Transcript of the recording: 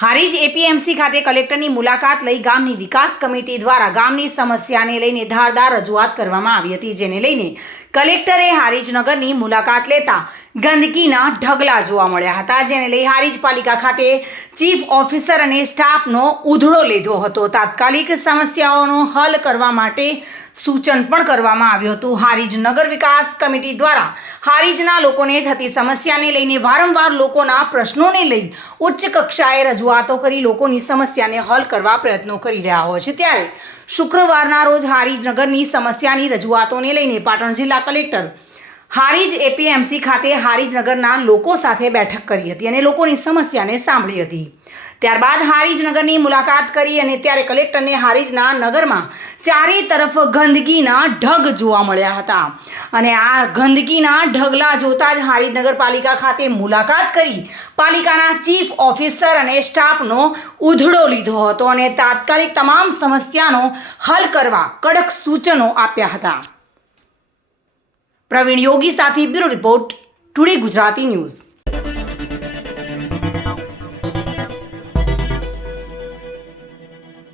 Harij APMC ખાતે કલેક્ટરની મુલાકાત લઈ ગામની વિકાસ કમિટી દ્વારા ગામની સમસ્યાને લઈને ધારદાર રજૂઆત કરવામાં આવી હતી, જેને લઈને કલેક્ટરે હારીજ નગરની મુલાકાત લેતા ગંદકીના ઢગલા જોવા મળ્યા હતા, જેને લઈ હારીજ પાલિકા ખાતે ચીફ ઓફિસર અને સ્ટાફનો ઉધડો લીધો હતો। તાત્કાલિક સમસ્યાઓનો હલ કરવા માટે સૂચન પણ કરવામાં આવ્યું હતું। હારીજ નગર વિકાસ કમિટી દ્વારા હારીજના લોકોને થતી સમસ્યાને લઈને વારંવાર લોકોના પ્રશ્નોને લઈ ઉચ્ચ કક્ષાએ રજૂઆતો કરી લોકોની સમસ્યાને હલ કરવા પ્રયત્નો કરી રહ્યા હોય છે। ત્યારે શુક્રવારના રોજ હારીજ નગરની સમસ્યાની રજૂઆતોને લઈને પાટણ જિલ્લા કલેક્ટર હારીજ એપીએમસી ખાતે હારીજ નગરના લોકો સાથે બેઠક કરી હતી અને લોકોની સમસ્યાને સાંભળી હતી। ત્યારબાદ હારીજ નગરની મુલાકાત કરી અને ત્યારે કલેક્ટરને હારીજના નગરમાં ચારે તરફ ગંદકીના ઢગ જોવા મળ્યા હતા અને આ ગંદકીના ઢગલા જોતા જ હારીજ નગરપાલિકા ખાતે મુલાકાત કરી પાલિકાના ચીફ ઓફિસર અને સ્ટાફનો ઉધડો લીધો હતો અને તાત્કાલિક તમામ સમસ્યાનો હલ કરવા કડક સૂચનો આપ્યા હતા। પ્રવીણ યોગી સાથે bureau report, today Gujarati news.